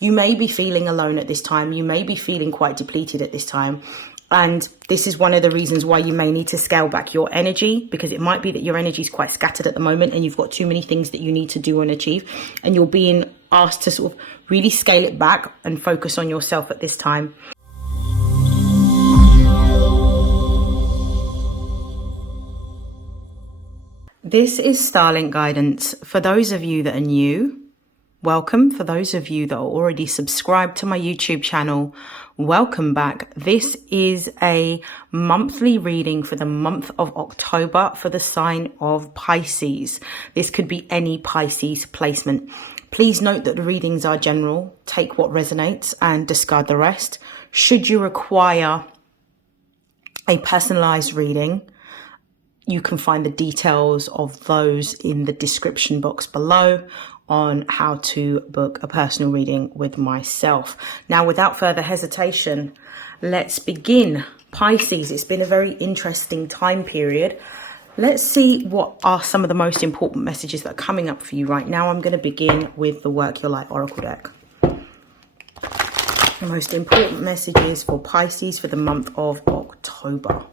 You may be feeling alone at this time. You may be feeling quite depleted at this time. And this is one of the reasons why you may need to scale back your energy, because it might be that your energy is quite scattered at the moment and you've got too many things that you need to do and achieve. And you're being asked to sort of really scale it back and focus on yourself at this time. This is StarLink guidance. For those of you that are new, welcome. For those of you that are already subscribed to my YouTube channel, welcome back. This is a monthly reading for the month of October for the sign of Pisces. This could be any Pisces placement. Please note that the readings are general. Take what resonates and discard the rest. Should you require a personalized reading, you can find the details of those in the description box below on how to book a personal reading with myself. Now, without further hesitation, let's begin. Pisces, it's been a very interesting time period. Let's see what are some of the most important messages that are coming up for you right now. I'm going to begin with the Work Your Light Oracle deck. The most important messages for Pisces for the month of October.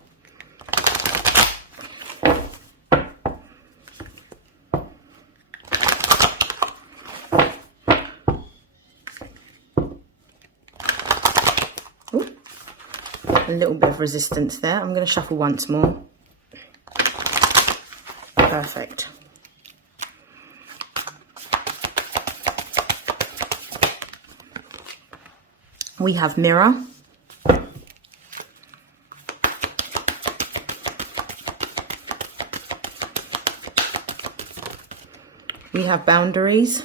A little bit of resistance there. I'm going to shuffle once more. Perfect. We have Mirror. We have Boundaries.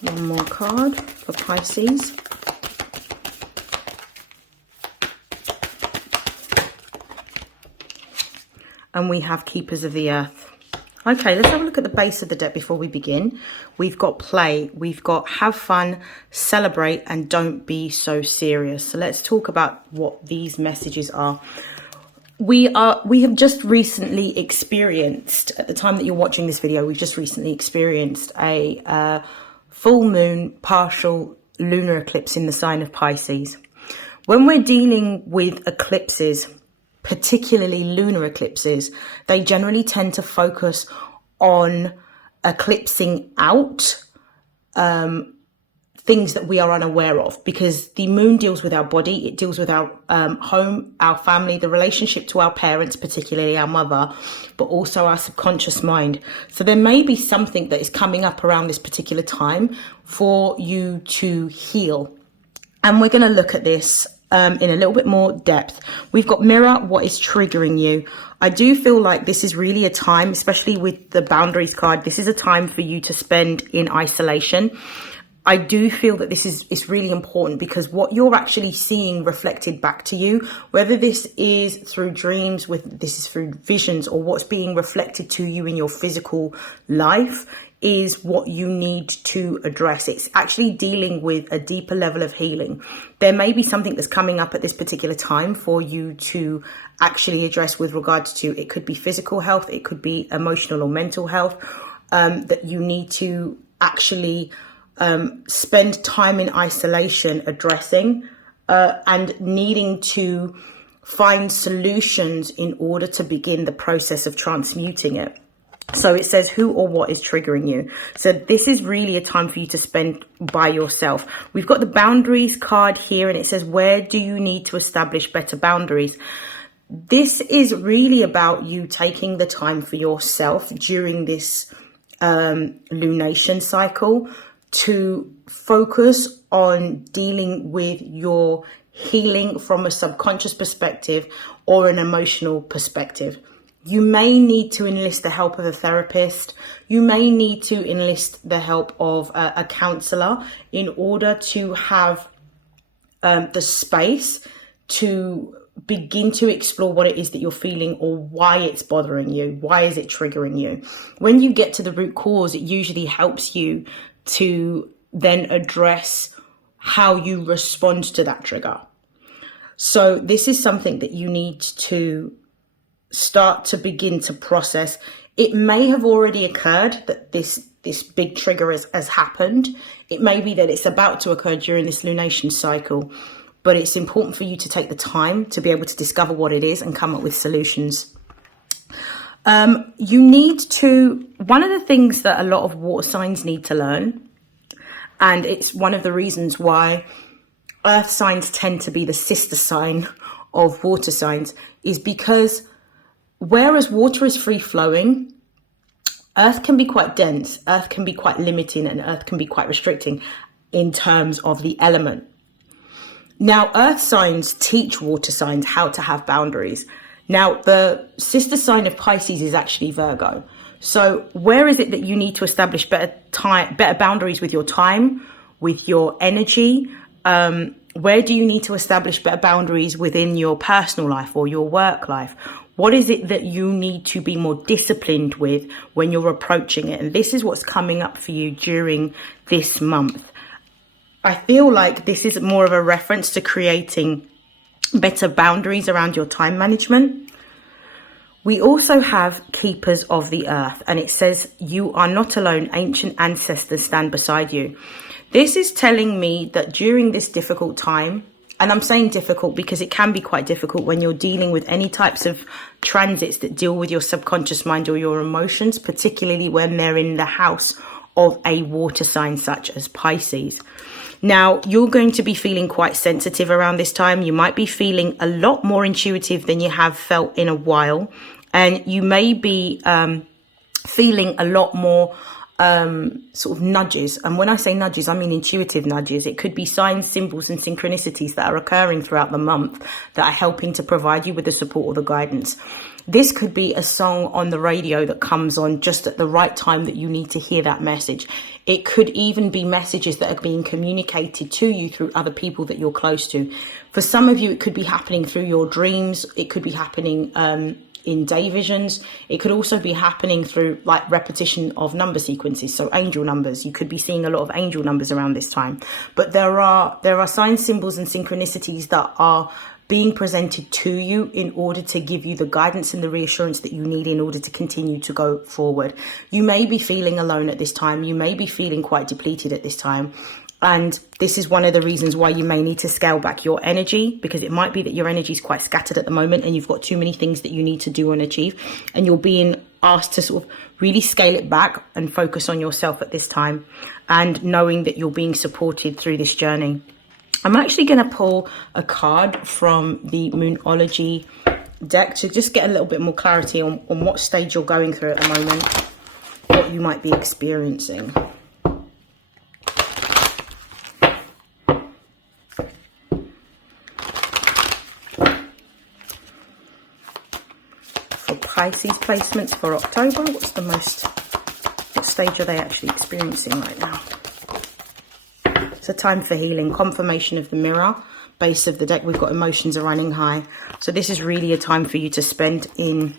One more card for Pisces. And we have Keepers of the Earth. Okay, let's have a look at the base of the deck before we begin. We've got play, we've got have fun, celebrate, and don't be so serious. So let's talk about what these messages are. We have just recently experienced, at the time that you're watching this video, we've just recently experienced a full moon, partial lunar eclipse in the sign of Pisces. When we're dealing with eclipses, particularly lunar eclipses, they generally tend to focus on eclipsing out things that we are unaware of, because the moon deals with our body, it deals with our home, our family, the relationship to our parents, particularly our mother, but also our subconscious mind. So there may be something that is coming up around this particular time for you to heal. And we're going to look at this in a little bit more depth. We've got Mirror, what is triggering you. I do feel like this is really a time, especially with the Boundaries card, this is a time for you to spend in isolation. I do feel that this is really important, because what you're actually seeing reflected back to you, whether this is through dreams, this is through visions, or what's being reflected to you in your physical life, is what you need to address. It's actually dealing with a deeper level of healing. There may be something that's coming up at this particular time for you to actually address with regards to, it could be physical health, it could be emotional or mental health, that you need to actually spend time in isolation addressing and needing to find solutions in order to begin the process of transmuting it. So it says who or what is triggering you. So this is really a time for you to spend by yourself. We've got the Boundaries card here, and it says, where do you need to establish better boundaries? This is really about you taking the time for yourself during this lunation cycle to focus on dealing with your healing from a subconscious perspective or an emotional perspective. You may need to enlist the help of a therapist. You may need to enlist the help of a counselor in order to have the space to begin to explore what it is that you're feeling, or why it's bothering you. Why is it triggering you? When you get to the root cause, it usually helps you to then address how you respond to that trigger. So this is something that you need to start to begin to process It may have already occurred that this big trigger has happened. It may be that it's about to occur during this lunation cycle, but it's important for you to take the time to be able to discover what it is and come up with solutions. You need to, one of the things that a lot of water signs need to learn, and it's one of the reasons why earth signs tend to be the sister sign of water signs, is because whereas water is free flowing, earth can be quite dense, earth can be quite limiting, and earth can be quite restricting in terms of the element. Now, earth signs teach water signs how to have boundaries. Now, the sister sign of Pisces is actually Virgo. So where is it that you need to establish better boundaries with your time, with your energy? Where do you need to establish better boundaries within your personal life or your work life? What is it that you need to be more disciplined with when you're approaching it? And this is what's coming up for you during this month. I feel like this is more of a reference to creating better boundaries around your time management. We also have keepers of the earth, and it says, you are not alone, ancient ancestors stand beside you. This is telling me that during this difficult time, and I'm saying difficult because it can be quite difficult when you're dealing with any types of transits that deal with your subconscious mind or your emotions, particularly when they're in the house of a water sign such as Pisces. Now, you're going to be feeling quite sensitive around this time. You might be feeling a lot more intuitive than you have felt in a while. And you may be feeling a lot more sort of nudges. And when I say nudges, I mean intuitive nudges. It could be signs, symbols, and synchronicities that are occurring throughout the month that are helping to provide you with the support or the guidance. This could be a song on the radio that comes on just at the right time that you need to hear that message. It could even be messages that are being communicated to you through other people that you're close to. For some of you, it could be happening through your dreams. It could be happening in day visions. It could also be happening through like repetition of number sequences, so angel numbers. You could be seeing a lot of angel numbers around this time. But there are signs, symbols, and synchronicities that are being presented to you in order to give you the guidance and the reassurance that you need in order to continue to go forward. You may be feeling alone at this time. You may be feeling quite depleted at this time. And this is one of the reasons why you may need to scale back your energy, because it might be that your energy is quite scattered at the moment and you've got too many things that you need to do and achieve. And you're being asked to sort of really scale it back and focus on yourself at this time, and knowing that you're being supported through this journey. I'm actually going to pull a card from the Moonology deck to just get a little bit more clarity on what stage you're going through at the moment, what you might be experiencing. For Pisces placements for October, what stage are they actually experiencing right now? It's a time for healing. Confirmation of the mirror. Base of the deck, we've got emotions are running high. So this is really a time for you to spend in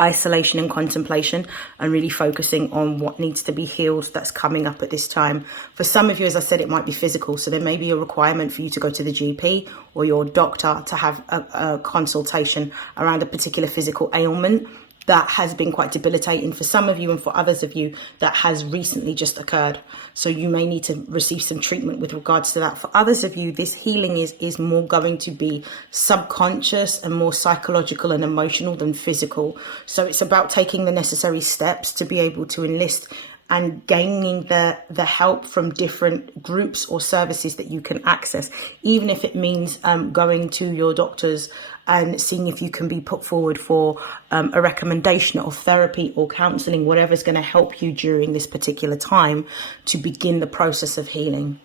isolation and contemplation and really focusing on what needs to be healed that's coming up at this time. For some of you, as I said, it might be physical. So there may be a requirement for you to go to the GP or your doctor to have a consultation around a particular physical ailment that has been quite debilitating for some of you, and for others of you that has recently just occurred. So you may need to receive some treatment with regards to that. For others of you, this healing is more going to be subconscious and more psychological and emotional than physical. So it's about taking the necessary steps to be able to enlist and gaining the help from different groups or services that you can access, even if it means going to your doctors and seeing if you can be put forward for a recommendation of therapy or counselling, whatever's going to help you during this particular time to begin the process of healing.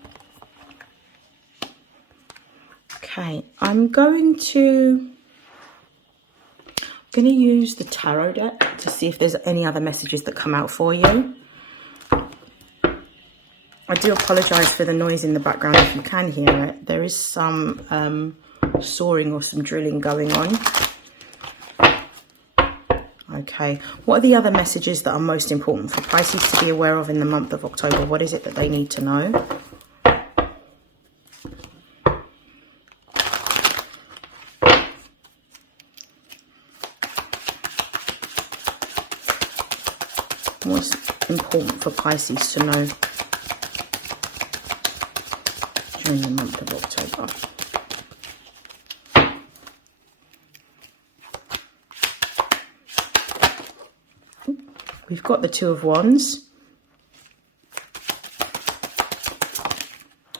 Okay, I'm going to use the tarot deck to see if there's any other messages that come out for you. I do apologise for the noise in the background if you can hear it. There is some sawing or some drilling going on. Okay, what are the other messages that are most important for Pisces to be aware of in the month of October? What is it that they need to know? what's important for Pisces to know during the month of October. We've got the Two of Wands.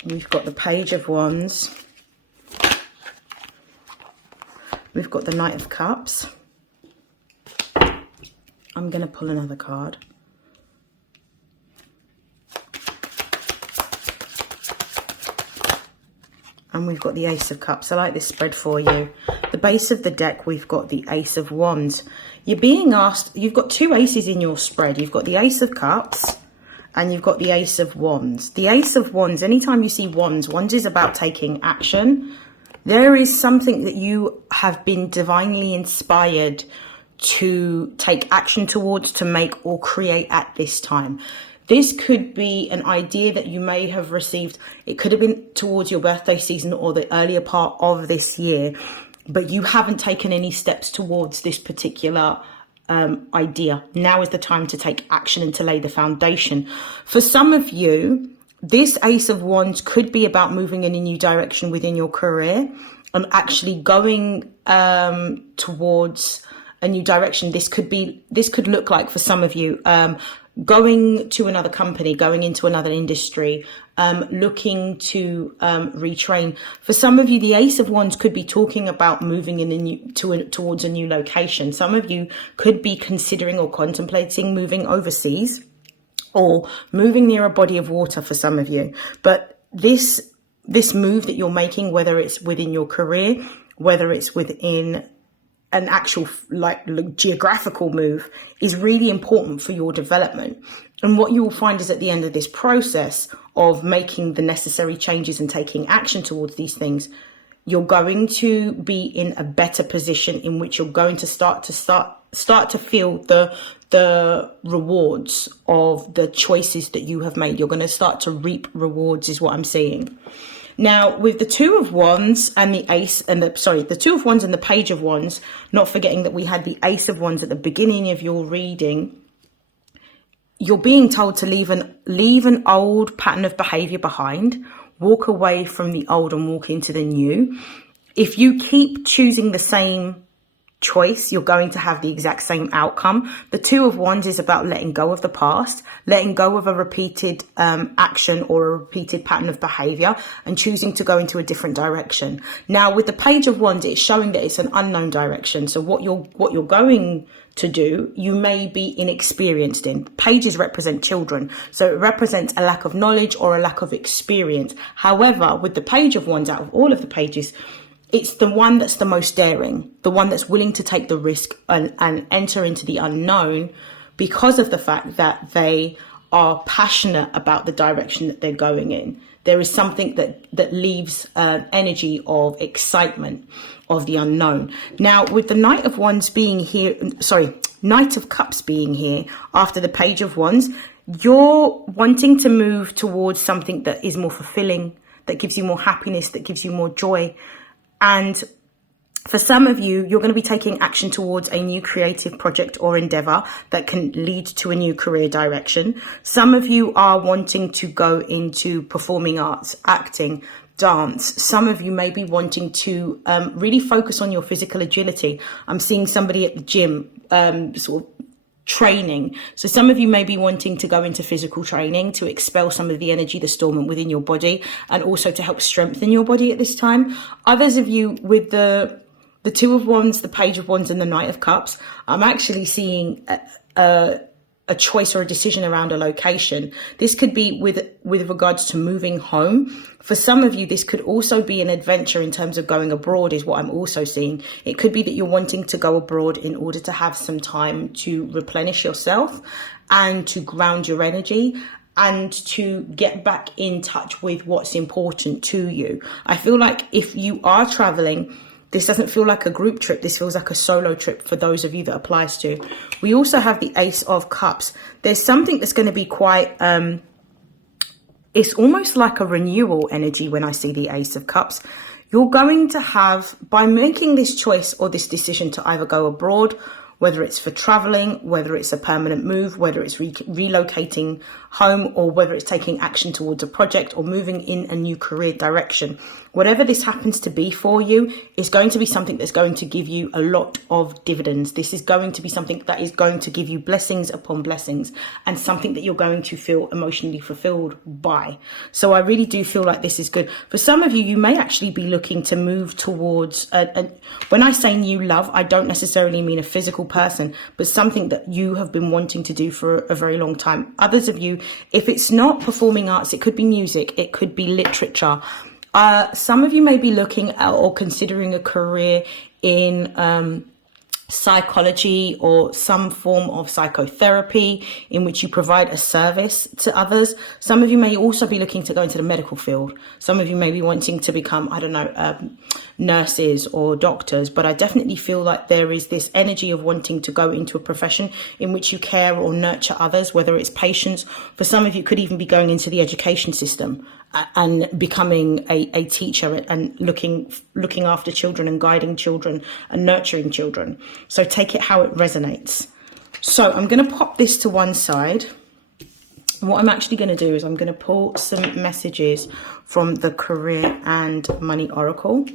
We've got the Page of Wands. We've got the Knight of Cups. I'm going to pull another card. And we've got the Ace of Cups. I like this spread for you. The base of the deck, we've got the Ace of Wands. You're being asked, you've got two aces in your spread. You've got the Ace of Cups and you've got the Ace of Wands. The Ace of Wands, anytime you see wands is about taking action. There is something that you have been divinely inspired to take action towards, to make or create at this time. This could be an idea that you may have received. It could have been towards your birthday season or the earlier part of this year, but you haven't taken any steps towards this particular idea. Now is the time to take action and to lay the foundation. For some of you, this Ace of Wands could be about moving in a new direction within your career and actually going towards a new direction. This could look like, for some of you, going to another company, going into another industry, looking to retrain. For some of you, the Ace of Wands could be talking about moving in towards a new location. Some of you could be considering or contemplating moving overseas or moving near a body of water for some of you. But this move that you're making, whether it's within your career, whether it's within an actual like geographical move, is really important for your development. And what you will find is at the end of this process of making the necessary changes and taking action towards these things, you're going to be in a better position in which you're going to start to feel the rewards of the choices that you have made. You're going to start to reap rewards, is what I'm seeing. Now, with the Two of Wands and the Ace and the Two of Wands and the Page of Wands, not forgetting that we had the Ace of Wands at the beginning of your reading, you're being told to leave an old pattern of behavior behind, walk away from the old and walk into the new. If you keep choosing the same choice, you're going to have the exact same outcome. The Two of Wands is about letting go of the past, letting go of a repeated action or a repeated pattern of behavior, and choosing to go into a different direction. Now, with the Page of Wands, it's showing that it's an unknown direction. So what you're going to do, you may be inexperienced in. Pages represent children, so it represents a lack of knowledge or a lack of experience. However, with the Page of Wands, out of all of the pages, it's the one that's the most daring, the one that's willing to take the risk and enter into the unknown, because of the fact that they are passionate about the direction that they're going in. There is something that leaves energy of excitement, of the unknown. Now, with the Knight of Wands being here, Knight of Cups being here after the Page of Wands, you're wanting to move towards something that is more fulfilling, that gives you more happiness, that gives you more joy. And for some of you, you're going to be taking action towards a new creative project or endeavor that can lead to a new career direction. Some of you are wanting to go into performing arts, acting, dance. Some of you may be wanting to really focus on your physical agility. I'm seeing somebody at the gym, sort of training. So some of you may be wanting to go into physical training to expel some of the energy, the storm within your body, and also to help strengthen your body at this time. Others of you with the Two of Wands, the Page of Wands and the Knight of Cups, I'm actually seeing a choice or a decision around a location. This could be with regards to moving home. For some of you, this could also be an adventure in terms of going abroad, is what I'm also seeing. It could be that you're wanting to go abroad in order to have some time to replenish yourself and to ground your energy and to get back in touch with what's important to you. I feel like if you are traveling, this doesn't feel like a group trip. This feels like a solo trip for those of you that applies to. We also have the Ace of Cups. There's something that's going to be quite, it's almost like a renewal energy when I see the Ace of Cups. You're going to have, by making this choice or this decision to either go abroad whether it's for traveling, whether it's a permanent move, whether it's relocating home, or whether it's taking action towards a project or moving in a new career direction. Whatever this happens to be for you is going to be something that's going to give you a lot of dividends. This is going to be something that is going to give you blessings upon blessings, and something that you're going to feel emotionally fulfilled by. So I really do feel like this is good. For some of you, you may actually be looking to move towards, when I say new love, I don't necessarily mean a physical person, but something that you have been wanting to do for a very long time. Others of you, if it's not performing arts, it could be music, it could be literature. Some of you may be looking at or considering a career in psychology or some form of psychotherapy in which you provide a service to others. Some of you may also be looking to go into the medical field. Some of you may be wanting to become, I don't know, nurses or doctors, but I definitely feel like there is this energy of wanting to go into a profession in which you care or nurture others, whether it's patients. For some of you, could even be going into the education system and becoming a teacher and looking after children and guiding children and nurturing children. So take it how it resonates. So I'm going to pop this to one side. And what I'm actually going to do is I'm going to pull some messages from the Career and Money Oracle.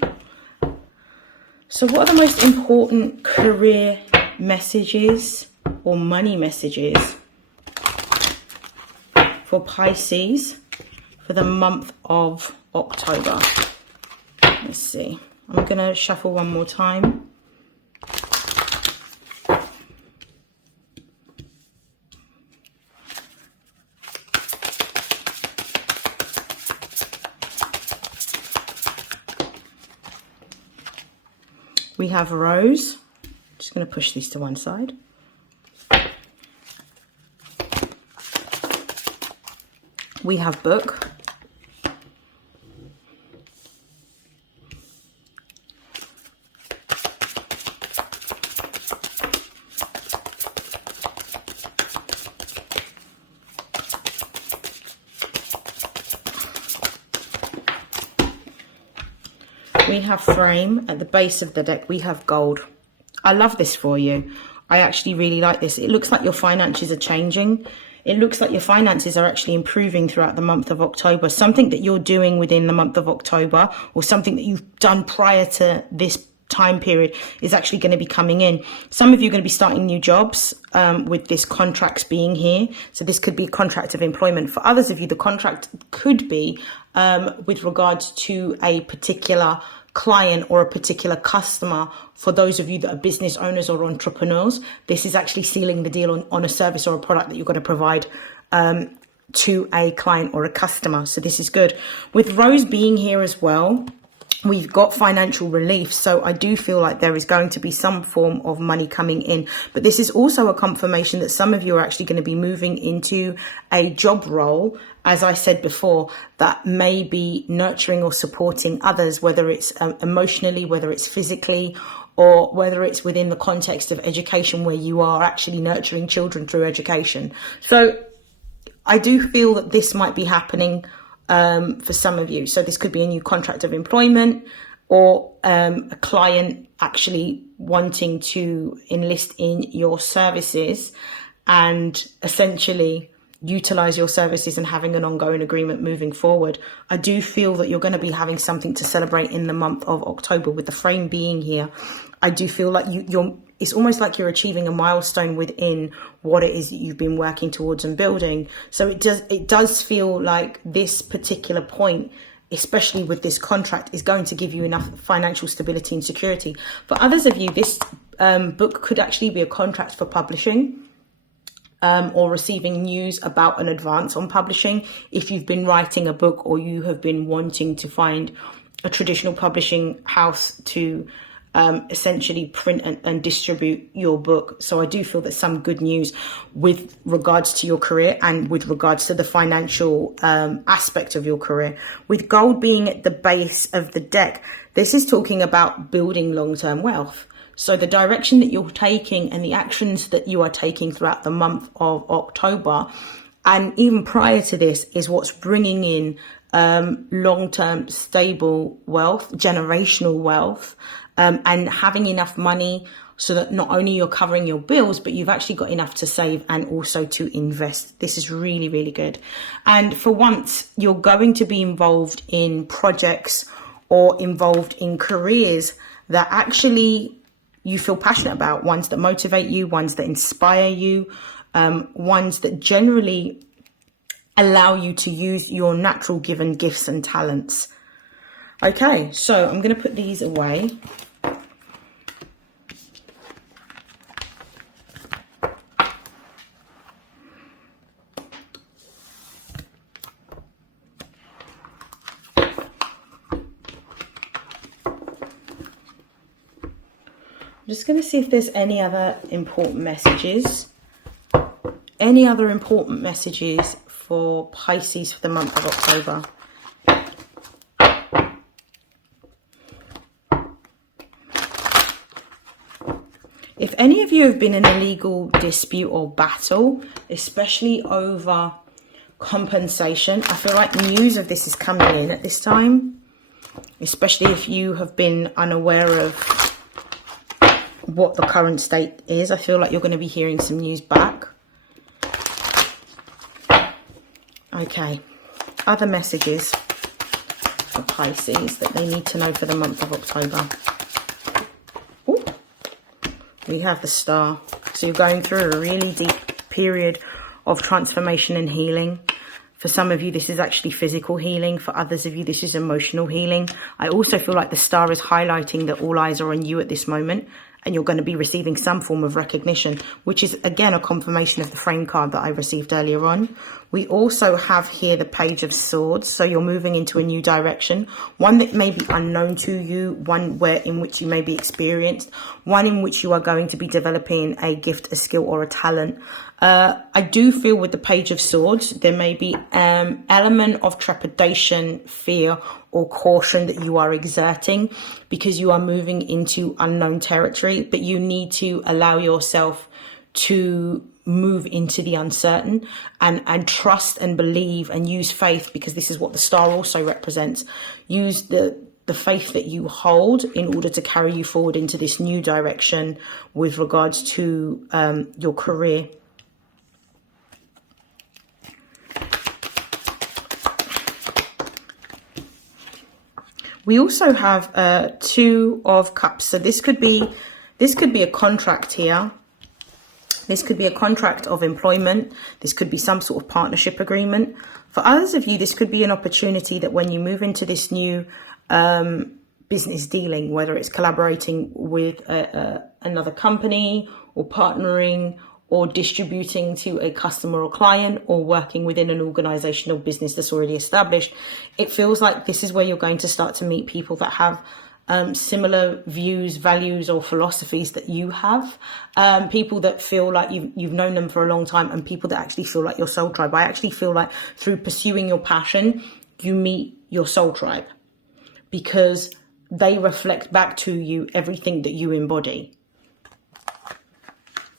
So what are the most important career messages or money messages for Pisces for the month of October? Let's see. I'm going to shuffle one more time. We have Rose. Just going to push these to one side. We have Book. We have Frame. At the base of the deck, we have Gold. I love this for you. I actually really like this. It looks like your finances are changing. It looks like your finances are actually improving throughout the month of October. Something that you're doing within the month of October, or something that you've done prior to this time period, is actually going to be coming in. Some of you are going to be starting new jobs with this contracts being here. So this could be a contract of employment. For others of you, the contract could be with regards to a particular client or a particular customer. For those of you that are business owners or entrepreneurs, this is actually sealing the deal on a service or a product that you're going to provide to a client or a customer. So this is good. With Rose being here as well, we've got financial relief. So I do feel like there is going to be some form of money coming in. But this is also a confirmation that some of you are actually going to be moving into a job role, as I said before, that may be nurturing or supporting others, whether it's emotionally, whether it's physically, or whether it's within the context of education, where you are actually nurturing children through education. So I do feel that this might be happening for some of you. So this could be a new contract of employment, or a client actually wanting to enlist in your services and essentially utilize your services and having an ongoing agreement moving forward. I do feel that you're going to be having something to celebrate in the month of October, with the Frame being here. I do feel like it's almost like you're achieving a milestone within what it is that you've been working towards and building. So it does feel like this particular point, especially with this contract, is going to give you enough financial stability and security. For others of you, this book could actually be a contract for publishing, or receiving news about an advance on publishing. If you've been writing a book, or you have been wanting to find a traditional publishing house to essentially print and distribute your book. So I do feel that some good news with regards to your career and with regards to the financial aspect of your career. With Gold being at the base of the deck, this is talking about building long-term wealth. So the direction that you're taking and the actions that you are taking throughout the month of October And even prior to this is what's bringing in long-term stable wealth, generational wealth, and having enough money so that not only you're covering your bills, but you've actually got enough to save and also to invest. This is really, really good. And for once, you're going to be involved in projects or involved in careers that actually you feel passionate about, ones that motivate you, ones that inspire you, ones that generally allow you to use your natural given gifts and talents. Okay, so I'm going to put these away. I'm just going to see if there's any other important messages. Any other important messages for Pisces for the month of October? If any of you have been in a legal dispute or battle, especially over compensation, I feel like news of this is coming in at this time, especially if you have been unaware of what the current state is. I feel like you're going to be hearing some news back. Okay, other messages for Pisces that they need to know for the month of October. Ooh. We have the Star. So you're going through a really deep period of transformation and healing. For some of you, this is actually physical healing. For others of you, this is emotional healing. I also feel like the Star is highlighting that all eyes are on you at this moment, and you're going to be receiving some form of recognition, which is, again, a confirmation of the frame card that I received earlier on. We also have here the Page of Swords. So you're moving into a new direction, one that may be unknown to you, one in which you may be experienced, one in which you are going to be developing a gift, a skill, or a talent. I do feel with the Page of Swords, there may be element of trepidation, fear, or caution that you are exerting because you are moving into unknown territory, but you need to allow yourself to move into the uncertain and trust and believe and use faith, because this is what the Star also represents. Use the faith that you hold in order to carry you forward into this new direction with regards to your career. We also have Two of Cups. So this could be a contract here. This could be a contract of employment. This could be some sort of partnership agreement. For others of you, this could be an opportunity that when you move into this new business dealing, whether it's collaborating with another company or partnering or distributing to a customer or client or working within an organizational business that's already established, it feels like this is where you're going to start to meet people that have similar views, values, or philosophies that you have. People that feel like you've known them for a long time, and people that actually feel like your soul tribe. I actually feel like through pursuing your passion, you meet your soul tribe because they reflect back to you everything that you embody.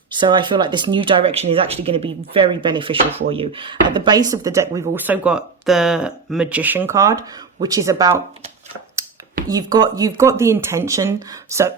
So I feel like this new direction is actually going to be very beneficial for you. At the base of the deck, we've also got the Magician card, which is about you've got the intention,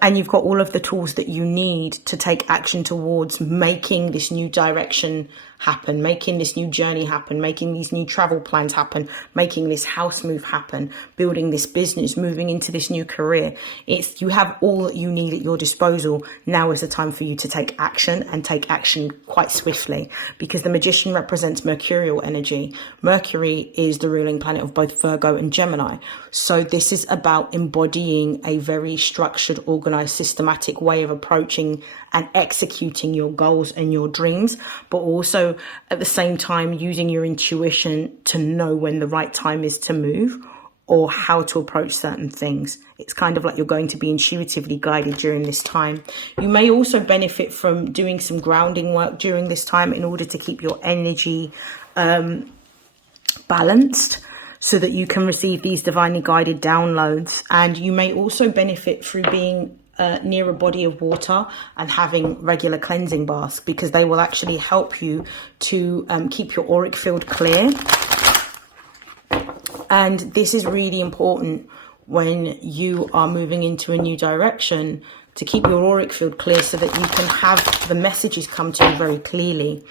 and you've got all of the tools that you need to take action towards making this new direction happen, making this new journey happen, making these new travel plans happen, making this house move happen, building this business, moving into this new career. You have all that you need at your disposal. Now is the time for you to take action, and take action quite swiftly, because the Magician represents mercurial energy. Mercury is the ruling planet of both Virgo and Gemini. So this is about embodying a very structured, organized, systematic way of approaching and executing your goals and your dreams, but also at the same time using your intuition to know when the right time is to move or how to approach certain things. It's kind of like you're going to be intuitively guided during this time. You may also benefit from doing some grounding work during this time in order to keep your energy balanced, so that you can receive these divinely guided downloads. And you may also benefit through being near a body of water and having regular cleansing baths, because they will actually help you to keep your auric field clear. And this is really important when you are moving into a new direction, to keep your auric field clear so that you can have the messages come to you very clearly.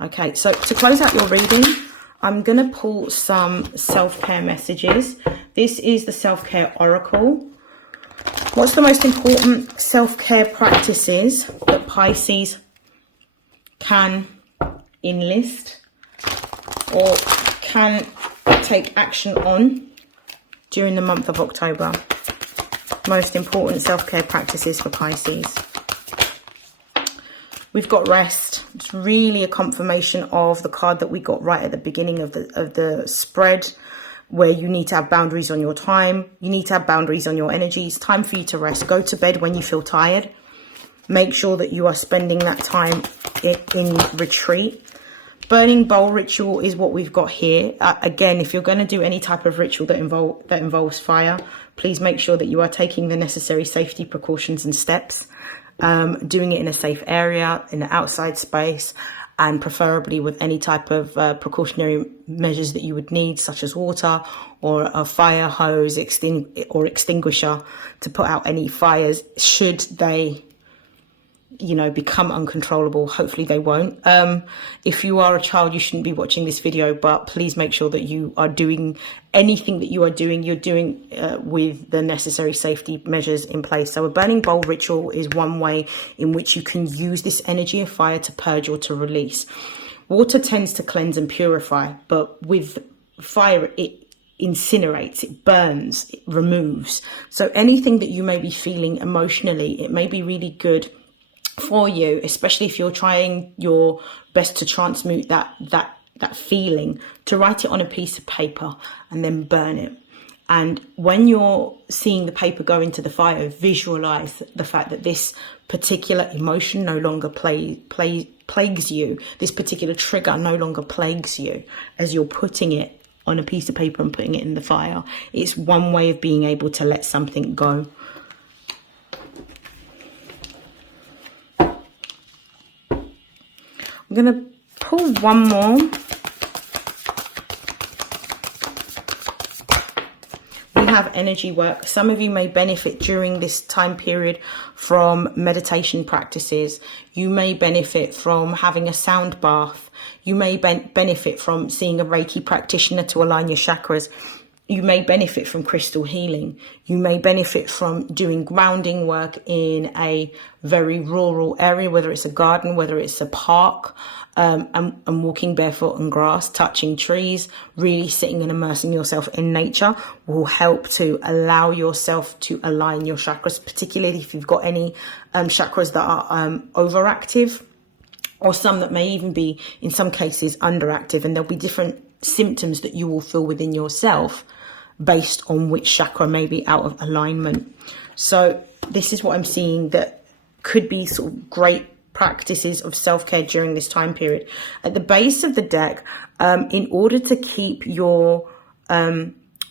Okay, so to close out your reading, I'm going to pull some self-care messages. This is the self-care oracle. What's the most important self-care practices that Pisces can enlist or can take action on during the month of October? Most important self-care practices for Pisces. We've got rest. It's really a confirmation of the card that we got right at the beginning of the spread, where you need to have boundaries on your time. You need to have boundaries on your energy. It's time for you to rest. Go to bed when you feel tired. Make sure that you are spending that time in retreat. Burning bowl ritual is what we've got here. Again, if you're going to do any type of ritual that involves fire, please make sure that you are taking the necessary safety precautions and steps. Doing it in a safe area, in an outside space, and preferably with any type of precautionary measures that you would need, such as water or a fire hose or extinguisher to put out any fires should they, you know, become uncontrollable. Hopefully they won't. If you are a child, you shouldn't be watching this video, but please make sure that you are doing anything that you're doing with the necessary safety measures in place. So a burning bowl ritual is one way in which you can use this energy of fire to purge or to release. Water tends to cleanse and purify, but with fire, it incinerates, it burns, it removes. So anything that you may be feeling emotionally, it may be really good for you, especially if you're trying your best to transmute that feeling, to write it on a piece of paper and then burn it. And when you're seeing the paper go into the fire, visualize the fact that this particular emotion no longer plagues you. This particular trigger no longer plagues you as you're putting it on a piece of paper and putting it in the fire. It's one way of being able to let something go. I'm going to pull one more. We have energy work. Some of you may benefit during this time period from meditation practices. You may benefit from having a sound bath. You may benefit from seeing a Reiki practitioner to align your chakras. You may benefit from crystal healing. You may benefit from doing grounding work in a very rural area, whether it's a garden, whether it's a park, and walking barefoot on grass, touching trees, really sitting and immersing yourself in nature will help to allow yourself to align your chakras, particularly if you've got any chakras that are overactive, or some that may even be, in some cases, underactive. And there'll be different symptoms that you will feel within yourself based on which chakra may be out of alignment. So this is what I'm seeing that could be sort of great practices of self-care during this time period. At the base of the deck, in order to keep your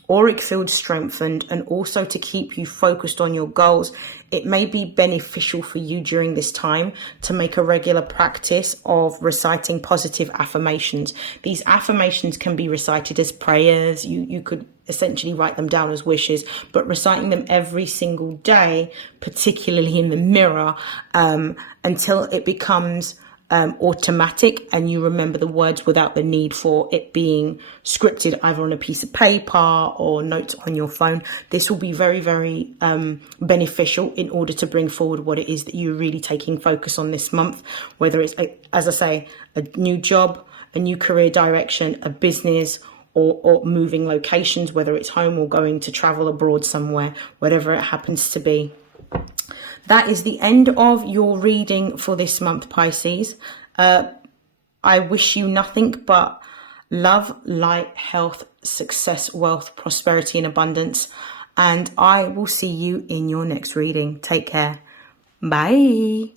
auric field strengthened and also to keep you focused on your goals, it may be beneficial for you during this time to make a regular practice of reciting positive affirmations. These affirmations can be recited as prayers. You could essentially write them down as wishes, but reciting them every single day, particularly in the mirror, until it becomes automatic and you remember the words without the need for it being scripted either on a piece of paper or notes on your phone. This will be very, very beneficial in order to bring forward what it is that you're really taking focus on this month, whether it's, as I say, a new job, a new career direction, a business, or moving locations, whether it's home or going to travel abroad somewhere, whatever it happens to be. That is the end of your reading for this month, Pisces. I wish you nothing but love, light, health, success, wealth, prosperity, and abundance. And I will see you in your next reading. Take care. Bye.